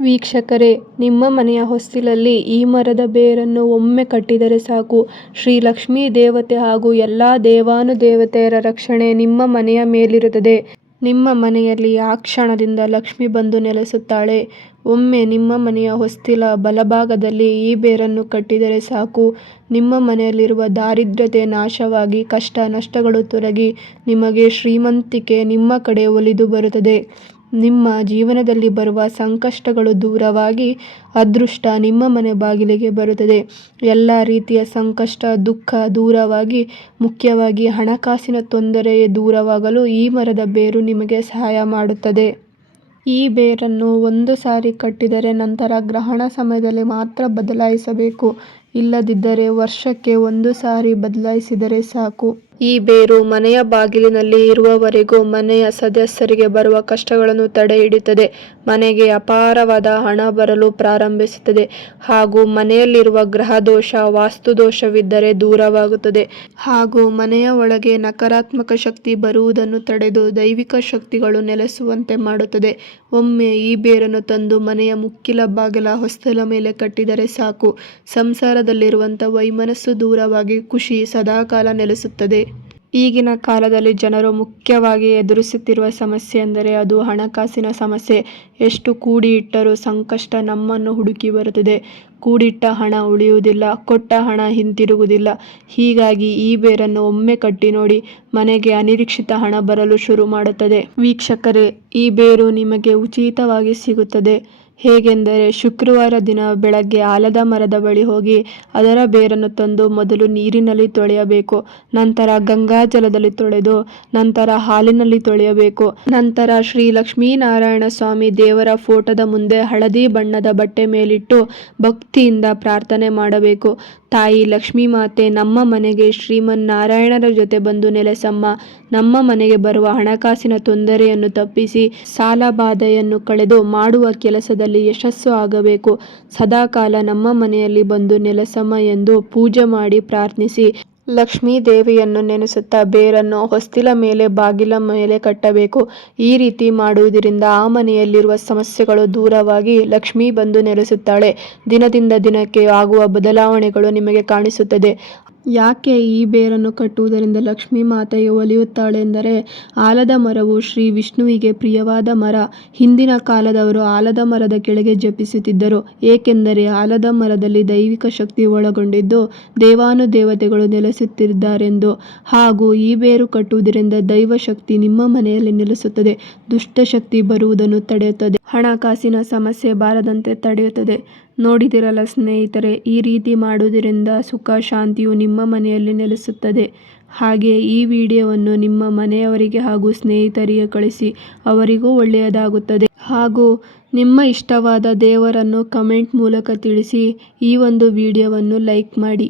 ವೀಕ್ಷಕರೇ, ನಿಮ್ಮ ಮನೆಯ ಹೊಸ್ತಿಲಲ್ಲಿ ಈ ಮರದ ಬೇರನ್ನು ಒಮ್ಮೆ ಕಟ್ಟಿದರೆ ಸಾಕು. ಶ್ರೀ ಲಕ್ಷ್ಮೀ ದೇವತೆ ಹಾಗೂ ಎಲ್ಲ ದೇವಾನುದೇವತೆಯರ ರಕ್ಷಣೆ ನಿಮ್ಮ ಮನೆಯ ಮೇಲಿರುತ್ತದೆ. ನಿಮ್ಮ ಮನೆಯಲ್ಲಿ ಆ ಕ್ಷಣದಿಂದ ಲಕ್ಷ್ಮಿ ಬಂದು ನೆಲೆಸುತ್ತಾಳೆ. ಒಮ್ಮೆ ನಿಮ್ಮ ಮನೆಯ ಹೊಸ್ತಿಲ ಬಲಭಾಗದಲ್ಲಿ ಈ ಬೇರನ್ನು ಕಟ್ಟಿದರೆ ಸಾಕು. ನಿಮ್ಮ ಮನೆಯಲ್ಲಿರುವ ದಾರಿದ್ರ್ಯತೆ ನಾಶವಾಗಿ ಕಷ್ಟ ನಷ್ಟಗಳು ತೊಲಗಿ ನಿಮಗೆ ಶ್ರೀಮಂತಿಕೆ ನಿಮ್ಮ ಕಡೆ ಒಲಿದು ಬರುತ್ತದೆ. ನಿಮ್ಮ ಜೀವನದಲ್ಲಿ ಬರುವ ಸಂಕಷ್ಟಗಳು ದೂರವಾಗಿ ಅದೃಷ್ಟ ನಿಮ್ಮ ಮನೆ ಬಾಗಿಲಿಗೆ ಬರುತ್ತದೆ. ಎಲ್ಲ ರೀತಿಯ ಸಂಕಷ್ಟ ದುಃಖ ದೂರವಾಗಿ ಮುಖ್ಯವಾಗಿ ಹಣಕಾಸಿನ ತೊಂದರೆ ದೂರವಾಗಲು ಈ ಮರದ ಬೇರು ನಿಮಗೆ ಸಹಾಯ ಮಾಡುತ್ತದೆ. ಈ ಬೇರನ್ನು ಒಂದು ಸಾರಿ ಕಟ್ಟಿದರೆ ನಂತರ ಗ್ರಹಣ ಸಮಯದಲ್ಲಿ ಮಾತ್ರ ಬದಲಾಯಿಸಬೇಕು. ಇಲ್ಲದಿದ್ದರೆ ವರ್ಷಕ್ಕೆ ಒಂದು ಸಾರಿ ಬದಲಾಯಿಸಿದರೆ ಸಾಕು. ಈ ಬೇರು ಮನೆಯ ಬಾಗಿಲಿನಲ್ಲಿ ಇರುವವರೆಗೂ ಮನೆಯ ಸದಸ್ಯರಿಗೆ ಬರುವ ಕಷ್ಟಗಳನ್ನು ತಡೆ ಹಿಡಿಯುತ್ತದೆ. ಮನೆಗೆ ಅಪಾರವಾದ ಹಣ ಬರಲು ಪ್ರಾರಂಭಿಸುತ್ತದೆ ಹಾಗೂ ಮನೆಯಲ್ಲಿರುವ ಗ್ರಹ ದೋಷ ವಾಸ್ತುದೋಷವಿದ್ದರೆ ದೂರವಾಗುತ್ತದೆ ಹಾಗೂ ಮನೆಯ ಒಳಗೆ ನಕಾರಾತ್ಮಕ ಶಕ್ತಿ ಬರುವುದನ್ನು ತಡೆದು ದೈವಿಕ ಶಕ್ತಿಗಳು ನೆಲೆಸುವಂತೆ ಮಾಡುತ್ತದೆ. ಒಮ್ಮೆ ಈ ಬೇರನ್ನು ತಂದು ಮನೆಯ ಮುಕ್ಕಿಲ ಬಾಗಿಲ ಹೊಸ್ತಿಲ ಮೇಲೆ ಕಟ್ಟಿದರೆ ಸಾಕು. ಸಂಸಾರದಲ್ಲಿರುವಂಥ ವೈಮನಸ್ಸು ದೂರವಾಗಿ ಖುಷಿ ಸದಾಕಾಲ ನೆಲೆಸುತ್ತದೆ. ಈಗಿನ ಕಾಲದಲ್ಲಿ ಜನರು ಮುಖ್ಯವಾಗಿ ಎದುರಿಸುತ್ತಿರುವ ಸಮಸ್ಯೆ ಎಂದರೆ ಅದು ಹಣಕಾಸಿನ ಸಮಸ್ಯೆ. ಎಷ್ಟು ಕೂಡಿ ಇಟ್ಟರೂ ಸಂಕಷ್ಟ ನಮ್ಮನ್ನು ಹುಡುಕಿ ಬರುತ್ತದೆ. ಕೂಡಿಟ್ಟ ಹಣ ಉಳಿಯುವುದಿಲ್ಲ, ಕೊಟ್ಟ ಹಣ ಹಿಂತಿರುಗುವುದಿಲ್ಲ. ಹೀಗಾಗಿ ಈ ಬೇರನ್ನು ಒಮ್ಮೆ ಕಟ್ಟಿ ನೋಡಿ, ಮನೆಗೆ ಅನಿರೀಕ್ಷಿತ ಹಣ ಬರಲು ಶುರು ಮಾಡುತ್ತದೆ. ವೀಕ್ಷಕರೇ, ಈ ಬೇರು ನಿಮಗೆ ಉಚಿತವಾಗಿ ಸಿಗುತ್ತದೆ. ಹೇಗೆಂದರೆ ಶುಕ್ರವಾರ ದಿನ ಬೆಳಗ್ಗೆ ಆಲದ ಮರದ ಬಳಿ ಹೋಗಿ ಅದರ ಬೇರನ್ನು ತಂದು ಮೊದಲು ನೀರಿನಲ್ಲಿ ತೊಳೆಯಬೇಕು. ನಂತರ ಗಂಗಾಜಲದಲ್ಲಿ ತೊಳೆದು ನಂತರ ಹಾಲಿನಲ್ಲಿ ತೊಳೆಯಬೇಕು. ನಂತರ ಶ್ರೀ ಲಕ್ಷ್ಮೀನಾರಾಯಣ ಸ್ವಾಮಿ ದೇವರ ಫೋಟೋದ ಮುಂದೆ ಹಳದಿ ಬಣ್ಣದ ಬಟ್ಟೆ ಮೇಲಿಟ್ಟು ಭಕ್ತಿಯಿಂದ ಪ್ರಾರ್ಥನೆ ಮಾಡಬೇಕು. ತಾಯಿ ಲಕ್ಷ್ಮೀ ಮಾತೆ, ನಮ್ಮ ಮನೆಗೆ ಶ್ರೀಮನ್ನಾರಾಯಣರ ಜೊತೆ ಬಂದು ನೆಲೆಸಮ್ಮ. ನಮ್ಮ ಮನೆಗೆ ಬರುವ ಹಣಕಾಸಿನ ತೊಂದರೆಯನ್ನು ತಪ್ಪಿಸಿ ಸಾಲ ಬಾಧೆಯನ್ನು ಕಳೆದು ಮಾಡುವ ಕೆಲಸದಲ್ಲಿ ಯಶಸ್ಸು ಆಗಬೇಕು. ಸದಾಕಾಲ ನಮ್ಮ ಮನೆಯಲ್ಲಿ ಬಂದು ನೆಲೆಸಮ್ಮ ಎಂದು ಪೂಜೆ ಮಾಡಿ ಪ್ರಾರ್ಥಿಸಿ ಲಕ್ಷ್ಮೀ ದೇವಿಯನ್ನು ನೆನೆಸುತ್ತಾ ಬೇರನ್ನು ಹೊಸ್ತಿಲ ಮೇಲೆ ಬಾಗಿಲ ಮೇಲೆ ಕಟ್ಟಬೇಕು. ಈ ರೀತಿ ಮಾಡುವುದರಿಂದ ಆ ಮನೆಯಲ್ಲಿರುವ ಸಮಸ್ಯೆಗಳು ದೂರವಾಗಿ ಲಕ್ಷ್ಮಿ ಬಂದು ನೆಲೆಸುತ್ತಾಳೆ. ದಿನದಿಂದ ದಿನಕ್ಕೆ ಆಗುವ ಬದಲಾವಣೆಗಳು ನಿಮಗೆ ಕಾಣಿಸುತ್ತದೆ. ಯಾಕೆ ಈ ಬೇರನ್ನು ಕಟ್ಟುವುದರಿಂದ ಲಕ್ಷ್ಮೀ ಮಾತೆಯು ಒಲಿಯುತ್ತಾಳೆ ಎಂದರೆ ಆಲದ ಮರವು ಶ್ರೀ ವಿಷ್ಣುವಿಗೆ ಪ್ರಿಯವಾದ ಮರ. ಹಿಂದಿನ ಕಾಲದವರು ಆಲದ ಮರದ ಕೆಳಗೆ ಜಪಿಸುತ್ತಿದ್ದರು. ಏಕೆಂದರೆ ಆಲದ ಮರದಲ್ಲಿ ದೈವಿಕ ಶಕ್ತಿ ಒಳಗೊಂಡಿದ್ದು ದೇವಾನುದೇವತೆಗಳು ನೆಲೆಸುತ್ತಿದ್ದಾರೆಂದು. ಹಾಗೂ ಈ ಬೇರು ಕಟ್ಟುವುದರಿಂದ ದೈವ ಶಕ್ತಿ ನಿಮ್ಮ ಮನೆಯಲ್ಲಿ ನೆಲೆಸುತ್ತದೆ. ದುಷ್ಟಶಕ್ತಿ ಬರುವುದನ್ನು ತಡೆಯುತ್ತದೆ. ಹಣಕಾಸಿನ ಸಮಸ್ಯೆ ಬಾರದಂತೆ ತಡೆಯುತ್ತದೆ. ನೋಡಿದಿರಲ್ಲ ಸ್ನೇಹಿತರೆ, ಈ ರೀತಿ ಮಾಡುವುದರಿಂದ ಸುಖ ಶಾಂತಿಯು ನಿಮ್ಮ ಮನೆಯಲ್ಲಿ ನೆಲೆಸುತ್ತದೆ. ಹಾಗೆ ಈ ವಿಡಿಯೋವನ್ನು ನಿಮ್ಮ ಮನೆಯವರಿಗೆ ಹಾಗೂ ಸ್ನೇಹಿತರಿಗೆ ಕಳಿಸಿ, ಅವರಿಗೂ ಒಳ್ಳೆಯದಾಗುತ್ತದೆ. ಹಾಗೂ ನಿಮ್ಮ ಇಷ್ಟವಾದ ದೇವರನ್ನು ಕಮೆಂಟ್ ಮೂಲಕ ತಿಳಿಸಿ. ಈ ಒಂದು ವಿಡಿಯೋವನ್ನು ಲೈಕ್ ಮಾಡಿ.